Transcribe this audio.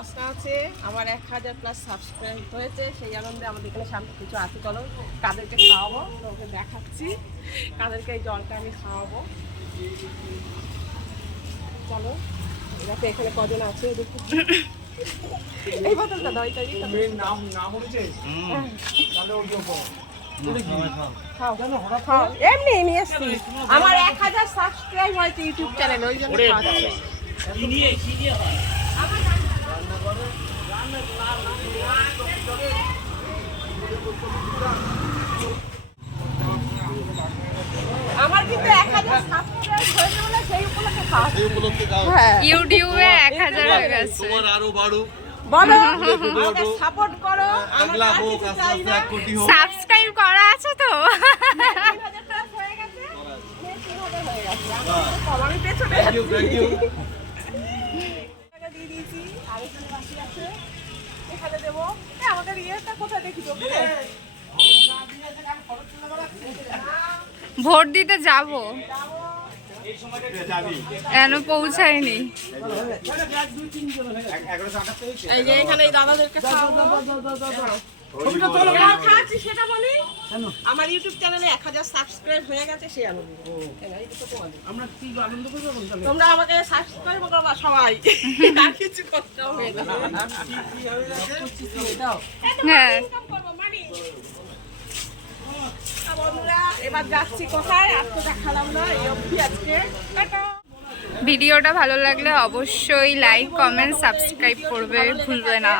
রসনা আছে। আমার এক হাজার প্লাস সাবস্ক্রাইব হয়েছে। সেই আনন্দে আমাদের এখানে সামনে কিছু আছে। চলো কাদেরকে খাওয়াবো? তোমাকে দেখাচ্ছি। কাদেরকে এই জলটা আমি খাওয়াবো। চলো দেখো এখানে কজন আছে? দেখো। এই বোতলটা দাও এটা নাম নাম হয়েছে? তাহলে খাও এমনি নিয়ে এসছি আমার এক হাজার সাবস্ক্রাইব হয়েছে ইউটিউব চ্যানেল ওই জন্য আমার কিন্তু সাবস্ক্রাইব সেই উপলক্ষে উপলক্ষে হ্যাঁ। ইউটিউবে হাজার হয়ে গেছে। তোমার আরও বাড়ো। বলো আমাকে সাপোর্ট করো। আমরা হোক আস্তে আস্তে কোটি হোক। সাবস্ক্রাইব করা আছে তো? তিন হাজার হয়ে গেছে মেয়ে তিন হাজার হয়ে গেছে আমার তো কম, আমি পেছনে থ্যাংক ইউ থ্যাংক ইউ টাকা দিয়ে দিয়েছি। আর এখানে বাকি আছে। এখানে দেবো। এ, আমাদের ইয়েটা কোথায় দেখি ভোট দিতে যাব। কেন এখনও পৌঁছায়নি। এখানে দাদাদেরকে আমার ইউটিউব চ্যানেলে এক হাজার সাবস্ক্রাইব হয়ে গেছে সেই আনন্দ। তোমরা আমাকে সাবস্ক্রাইব করবা সবাই। আর কিছু করতে হবে হ্যাঁ বন্ধুরা, এবার যাচ্ছি কোথায়? আর তো দেখালাম না এই অবধি আজকে। টাটা। ভিডিওটা ভালো লাগলে অবশ্যই লাইক কমেন্ট সাবস্ক্রাইব করবে ভুলবে না।